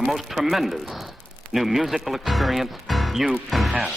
the most tremendous new musical experience you can have.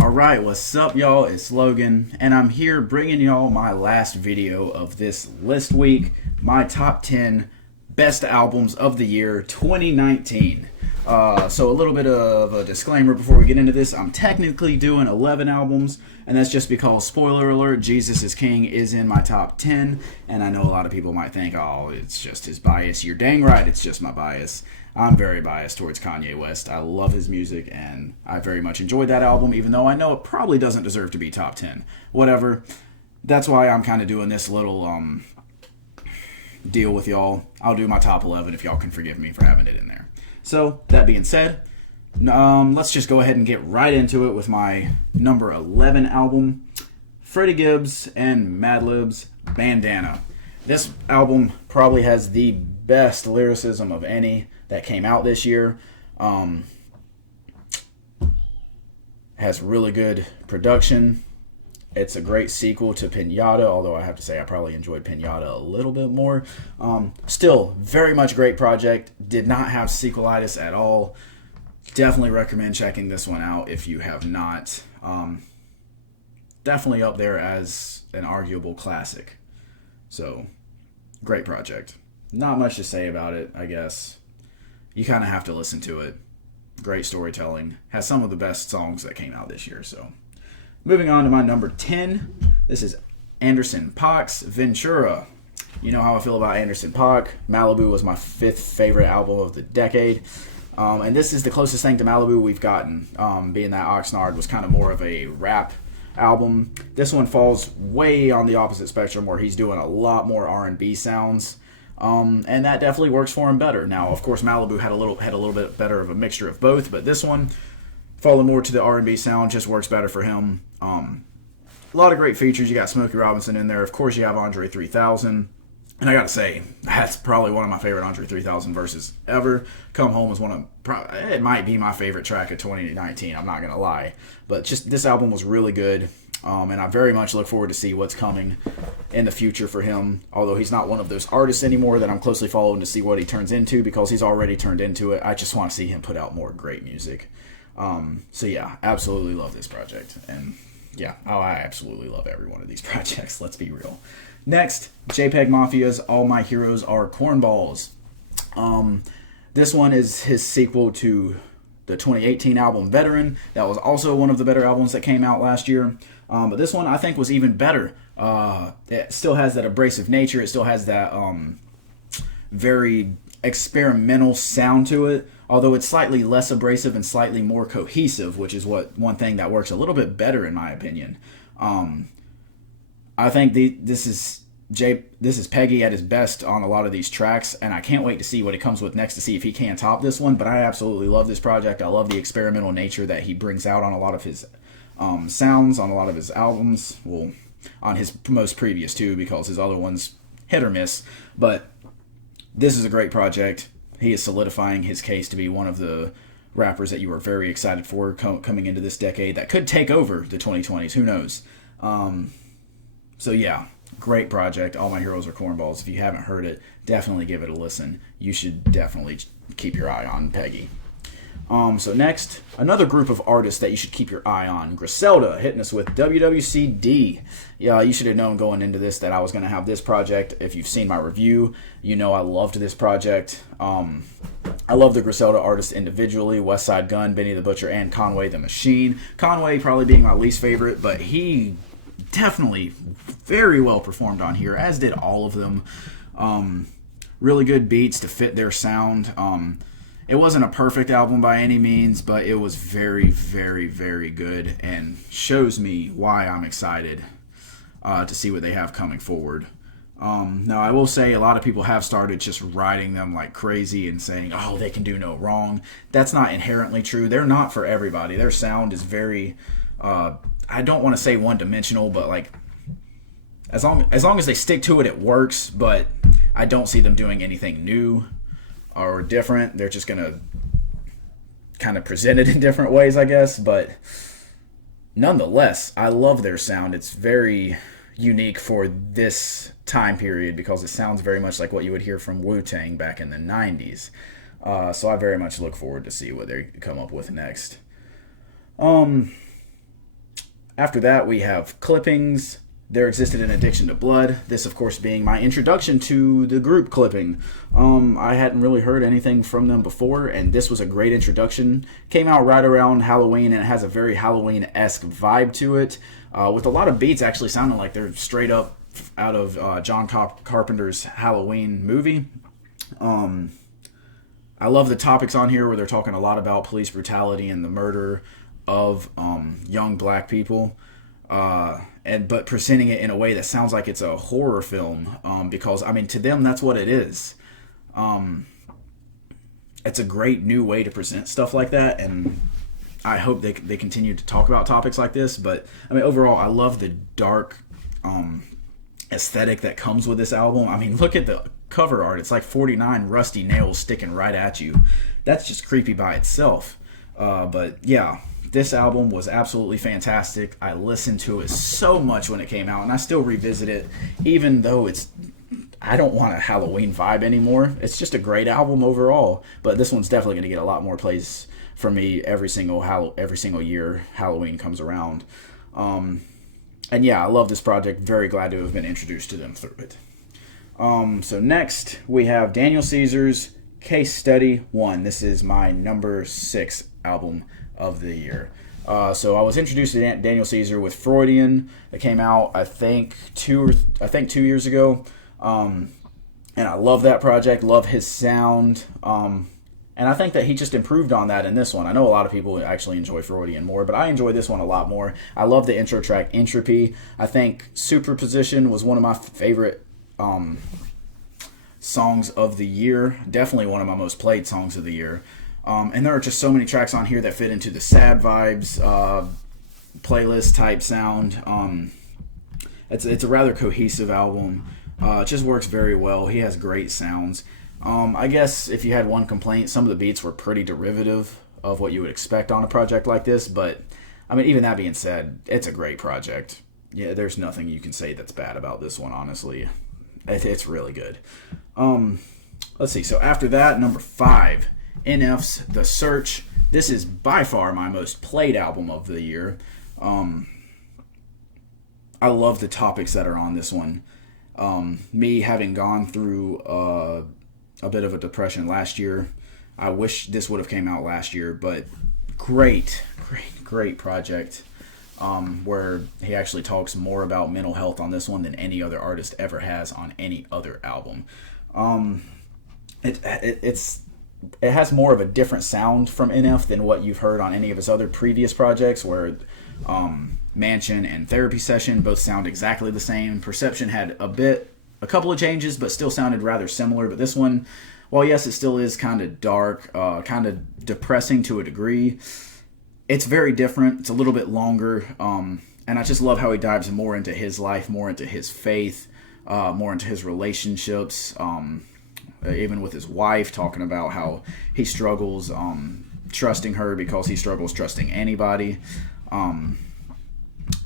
Alright, what's up y'all? It's Logan, and I'm here bringing y'all my last video of this list week, my top 10 best albums of the year 2019. So a little bit of a disclaimer before we get into this. I'm technically doing 11 albums, and that's just because, spoiler alert, Jesus is King is in my top 10, and I know a lot of people might think, oh, it's just his bias. You're dang right, it's just my bias. I'm very biased towards Kanye West. I love his music, and I very much enjoyed that album, even though I know it probably doesn't deserve to be top 10. Whatever. That's why I'm kind of doing this little deal with y'all. I'll do my top 11 if y'all can forgive me for having it in there. So, that being said, let's just go ahead and get right into it with my number 11 album, Freddie Gibbs and Madlib's Bandana. This album probably has the best lyricism of any that came out this year. Has really good production. It's a great sequel to Pinata, although I have to say I probably enjoyed Pinata a little bit more. Still, very much great project. Did not have sequelitis at all. Definitely recommend checking this one out if you have not. Definitely up there as an arguable classic. So, great project. Not much to say about it, I guess. You kind of have to listen to it. Great storytelling. Has some of the best songs that came out this year, so... Moving on to my number 10. This is Anderson .Paak's Ventura. You know how I feel about Anderson .Paak. Malibu was my 5th favorite album of the decade. And this is the closest thing to Malibu we've gotten. Being that Oxnard was kind of more of a rap album. This one falls way on the opposite spectrum where he's doing a lot more R&B sounds. And that definitely works for him better. Now, of course, Malibu had a little bit better of a mixture of both, but this one, falling more to the R&B sound, just works better for him. A lot of great features. You got Smokey Robinson in there. Of course, you have Andre 3000. And I gotta say, that's probably one of my favorite Andre 3000 verses ever. Come Home is it might be my favorite track of 2019, I'm not gonna lie. But just this album was really good. And I very much look forward to see what's coming in the future for him. Although he's not one of those artists anymore that I'm closely following to see what he turns into, because he's already turned into it. I just want to see him put out more great music. So yeah, absolutely love this project. And yeah, I absolutely love every one of these projects, let's be real. Next, JPG Mafias, All My Heroes Are Cornballs. This one is his sequel to the 2018 album Veteran. That was also one of the better albums that came out last year. But this one I think was even better. It still has that abrasive nature. It still has that very experimental sound to it. Although it's slightly less abrasive and slightly more cohesive, which is one thing that works a little bit better in my opinion. I think this is Peggy at his best on a lot of these tracks, and I can't wait to see what he comes with next to see if he can top this one. But I absolutely love this project. I love the experimental nature that he brings out on a lot of his sounds, on a lot of his albums. Well, on his most previous two, because his other ones hit or miss. But this is a great project. He is solidifying his case to be one of the rappers that you are very excited for coming into this decade that could take over the 2020s. Who knows? So yeah, great project. All My Heroes Are Cornballs. If you haven't heard it, definitely give it a listen. You should definitely keep your eye on Peggy. So next, another group of artists that you should keep your eye on. Griselda hitting us with WWCD. Yeah, you should have known going into this that I was going to have this project. If you've seen my review, you know I loved this project. I love the Griselda artists individually. Westside Gunn, Benny the Butcher, and Conway the Machine. Conway probably being my least favorite, but he definitely very well performed on here, as did all of them. Really good beats to fit their sound. It wasn't a perfect album by any means, but it was very, very, very good and shows me why I'm excited to see what they have coming forward. Now, I will say a lot of people have started just riding them like crazy and saying, oh, they can do no wrong. That's not inherently true. They're not for everybody. Their sound is very, I don't want to say one-dimensional, but like as long as they stick to it, it works. But I don't see them doing anything new or different. They're just going to kind of present it in different ways, I guess. But nonetheless, I love their sound. It's very unique for this time period because it sounds very much like what you would hear from Wu-Tang back in the 90s. So I very much look forward to see what they come up with next. After that, we have Clippings. There Existed an Addiction to Blood. This, of course, being my introduction to the group Clipping. I hadn't really heard anything from them before, and this was a great introduction. Came out right around Halloween, and it has a very Halloween-esque vibe to it, with a lot of beats actually sounding like they're straight up out of John Carpenter's Halloween movie. I love the topics on here where they're talking a lot about police brutality and the murder of young black people. But presenting it in a way that sounds like it's a horror film, because I mean, to them that's what it is. It's a great new way to present stuff like that, and I hope they continue to talk about topics like this. But I mean, overall, I love the dark aesthetic that comes with this album. I mean, look at the cover art. It's like 49 rusty nails sticking right at you. That's just creepy by itself. But yeah, this album was absolutely fantastic. I listened to it so much when it came out, and I still revisit it, even though I don't want a Halloween vibe anymore. It's just a great album overall, but this one's definitely going to get a lot more plays from me every single year Halloween comes around. And yeah, I love this project. Very glad to have been introduced to them through it. So next, we have Daniel Caesar's Case Study 1. This is my number 6 album of the year. So I was introduced to Daniel Caesar with Freudian. It came out, I think, 2 years ago. And I love that project, love his sound. And I think that he just improved on that in this one. I know a lot of people actually enjoy Freudian more, but I enjoy this one a lot more. I love the intro track, Entropy. I think Superposition was one of my favorite songs of the year. Definitely one of my most played songs of the year. And there are just so many tracks on here that fit into the sad vibes, playlist type sound. It's a rather cohesive album. It just works very well. He has great sounds. I guess if you had one complaint, some of the beats were pretty derivative of what you would expect on a project like this. But I mean, even that being said, it's a great project. Yeah, there's nothing you can say that's bad about this one, honestly. It's really good. Let's see. So after that, number 5, NF's The Search. This is by far my most played album of the year. I love the topics that are on this one. Me having gone through a bit of a depression last year, I wish this would have came out last year, but great project. Where he actually talks more about mental health on this one than any other artist ever has on any other album. It has more of a different sound from NF than what you've heard on any of his other previous projects, where Mansion and Therapy Session both sound exactly the same. Perception had a couple of changes, but still sounded rather similar. But this one, while yes, it still is kind of dark, kind of depressing to a degree, it's very different. It's a little bit longer, and I just love how he dives more into his life, more into his faith, more into his relationships, even with his wife, talking about how he struggles trusting her because he struggles trusting anybody,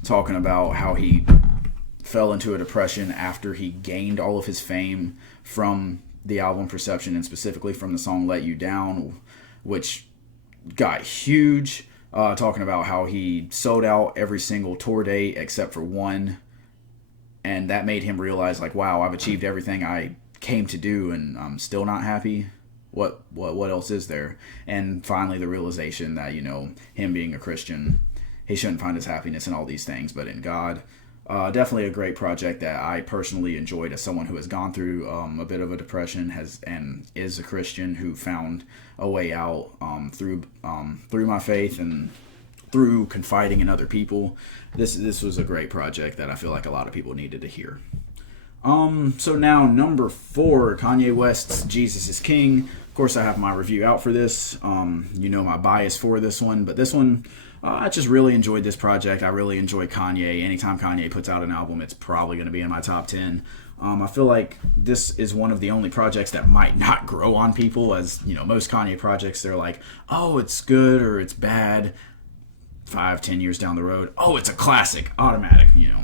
talking about how he fell into a depression after he gained all of his fame from the album Perception, and specifically from the song Let You Down, which got huge. Talking about how he sold out every single tour date except for one, and that made him realize, like, wow, I've achieved everything I came to do and I'm still not happy. What else is there? And finally the realization that, you know, him being a Christian, he shouldn't find his happiness in all these things but in God. Definitely a great project that I personally enjoyed as someone who has gone through a bit of a depression, and is a Christian who found a way out through my faith and through confiding in other people. This was a great project that I feel like a lot of people needed to hear. So now number 4, Kanye West's Jesus is King. Of course, I have my review out for this. You know my bias for this one, but this one, I just really enjoyed this project. I really enjoy Kanye. Anytime Kanye puts out an album, it's probably going to be in my top 10. I feel like this is one of the only projects that might not grow on people. As you know, most Kanye projects, they're like, oh, it's good or it's bad. 5-10 years down the road, oh, it's a classic, automatic, you know.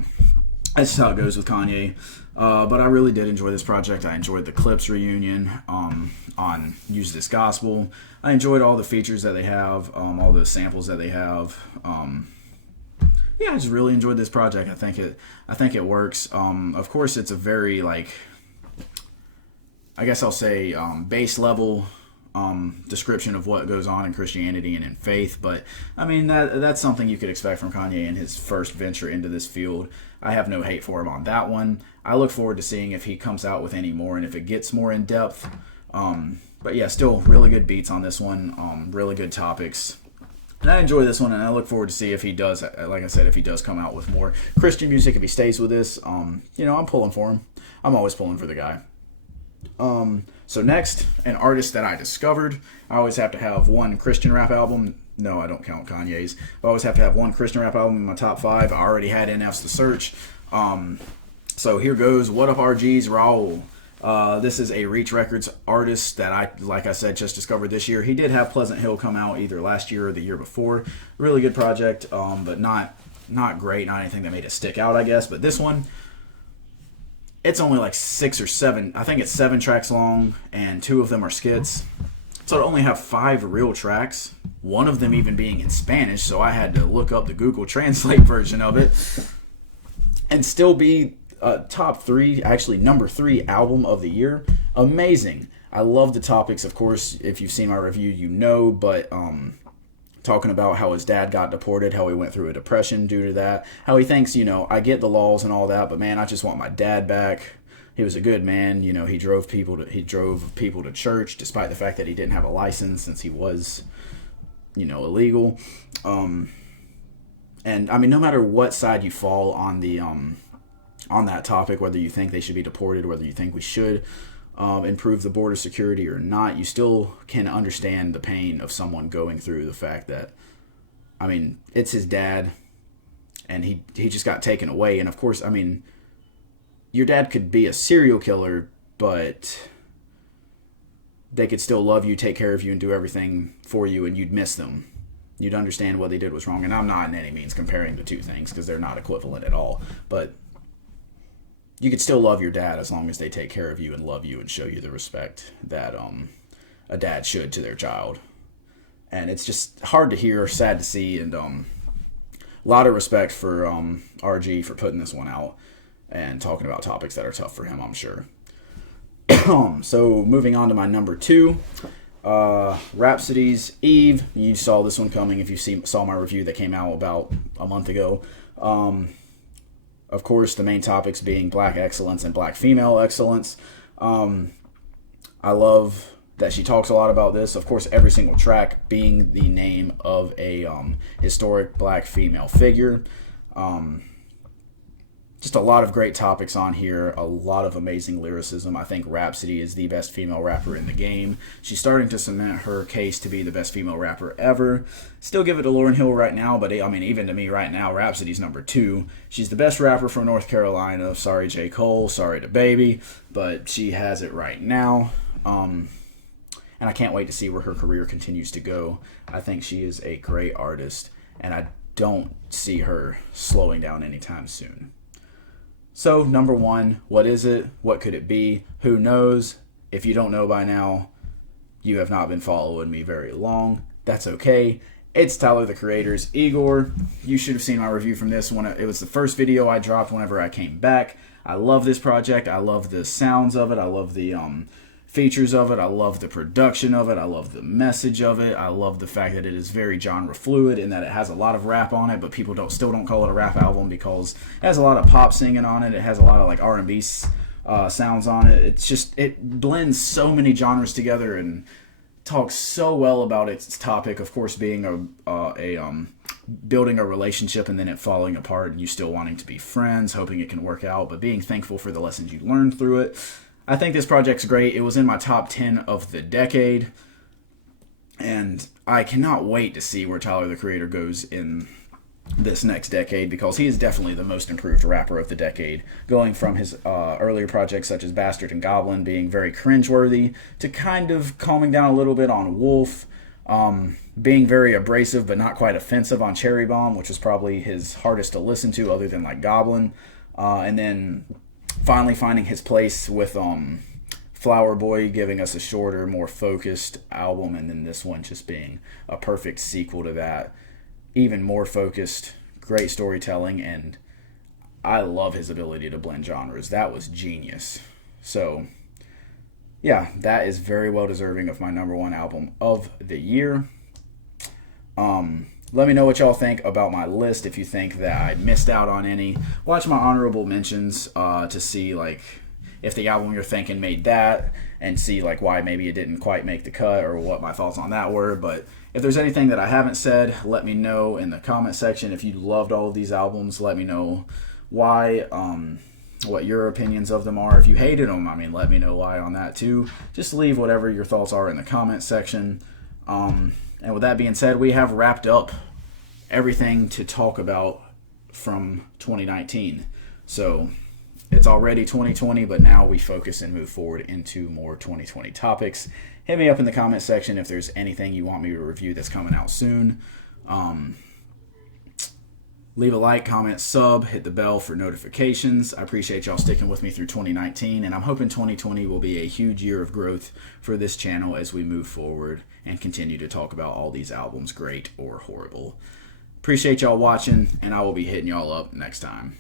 That's just how it goes with Kanye. But I really did enjoy this project. I enjoyed the Clips reunion on Use This Gospel. I enjoyed all the features that they have, all the samples that they have. Yeah, I just really enjoyed this project. I think it works. Of course, it's a very, like, I guess I'll say base level description of what goes on in Christianity and in faith, but I mean that's something you could expect from Kanye in his first venture into this field. I have no hate for him on that one. I look forward to seeing if he comes out with any more and if it gets more in depth. But yeah, still really good beats on this one, really good topics. And I enjoy this one, and I look forward to see if he does, like I said, if he does come out with more Christian music, if he stays with this. You know, I'm pulling for him. I'm always pulling for the guy. So next, an artist that I discovered. I always have to have one Christian rap album. No, I don't count Kanye's. I always have to have one Christian rap album in my top 5. I already had NF's The Search. So here goes What Up RG's Raul. This is a Reach Records artist that I, like I said, just discovered this year. He did have Pleasant Hill come out either last year or the year before. Really good project, but not great, not anything that made it stick out, I guess. But this one, it's only like 6 or 7. I think it's 7 tracks long, and 2 of them are skits. So to only have 5 real tracks, one of them even being in Spanish, so I had to look up the Google Translate version of it, and still be top 3, actually number 3 album of the year. Amazing. I love the topics, of course. If you've seen my review, you know, but talking about how his dad got deported, how he went through a depression due to that, how he thinks, you know, I get the laws and all that, but man, I just want my dad back. He was a good man, you know. He drove people to church, despite the fact that he didn't have a license since he was, you know, illegal. And I mean, no matter what side you fall on the on that topic, whether you think they should be deported, whether you think we should improve the border security or not, you still can understand the pain of someone going through the fact that, I mean, it's his dad, and he just got taken away. And of course, I mean, your dad could be a serial killer, but they could still love you, take care of you, and do everything for you, and you'd miss them. You'd understand what they did was wrong. And I'm not in any means comparing the two things, because they're not equivalent at all. But you could still love your dad as long as they take care of you and love you and show you the respect that a dad should to their child. And it's just hard to hear, sad to see, and a lot of respect for RG for putting this one out and talking about topics that are tough for him, I'm sure. So moving on to my number 2, Rhapsody's Eve. You saw this one coming if you saw my review that came out about a month ago. Of course, the main topics being black excellence and black female excellence. I love that she talks a lot about this. Of course, every single track being the name of a historic black female figure. Just a lot of great topics on here, a lot of amazing lyricism. I think Rhapsody is the best female rapper in the game. She's starting to cement her case to be the best female rapper ever. Still give it to Lauryn Hill right now, but I mean, even to me right now, Rhapsody's number 2. She's the best rapper from North Carolina. Sorry, J. Cole. Sorry to Baby, but she has it right now. And I can't wait to see where her career continues to go. I think she is a great artist, and I don't see her slowing down anytime soon. So, number 1, what is it? What could it be? Who knows? If you don't know by now, you have not been following me very long. That's okay. It's Tyler, the Creator's Igor. You should have seen my review from this one. It was the first video I dropped whenever I came back. I love this project. I love the sounds of it. I love the features of it. I love the production of it. I love the message of it. I love the fact that it is very genre fluid and that it has a lot of rap on it, but people still don't call it a rap album because it has a lot of pop singing on it. It has a lot of like R&B sounds on it. It's just, it blends so many genres together and talks so well about its topic, of course, being building a relationship and then it falling apart and you still wanting to be friends, hoping it can work out, but being thankful for the lessons you learned through it. I think this project's great. It was in my top 10 of the decade, and I cannot wait to see where Tyler, the Creator, goes in this next decade, because he is definitely the most improved rapper of the decade, going from his earlier projects such as Bastard and Goblin being very cringeworthy to kind of calming down a little bit on Wolf, Being very abrasive but not quite offensive on Cherry Bomb, which was probably his hardest to listen to other than like Goblin. And then finally finding his place with Flower Boy, giving us a shorter, more focused album, and then this one just being a perfect sequel to that. Even more focused, great storytelling, and I love his ability to blend genres. That was genius. So, yeah, that is very well deserving of my #1 album of the year. Let me know what y'all think about my list. If you think that I missed out on any, watch my honorable mentions to see like if the album you're thinking made that, and see like why maybe it didn't quite make the cut or what my thoughts on that were. But if there's anything that I haven't said, let me know in the comment section. If you loved all of these albums, let me know why, what your opinions of them are. If you hated them, I mean, let me know why on that too. Just leave whatever your thoughts are in the comment section. And with that being said, we have wrapped up everything to talk about from 2019. So it's already 2020, but now we focus and move forward into more 2020 topics. Hit me up in the comment section if there's anything you want me to review that's coming out soon. Leave a like, comment, sub, hit the bell for notifications. I appreciate y'all sticking with me through 2019, and I'm hoping 2020 will be a huge year of growth for this channel as we move forward and continue to talk about all these albums, great or horrible. Appreciate y'all watching, and I will be hitting y'all up next time.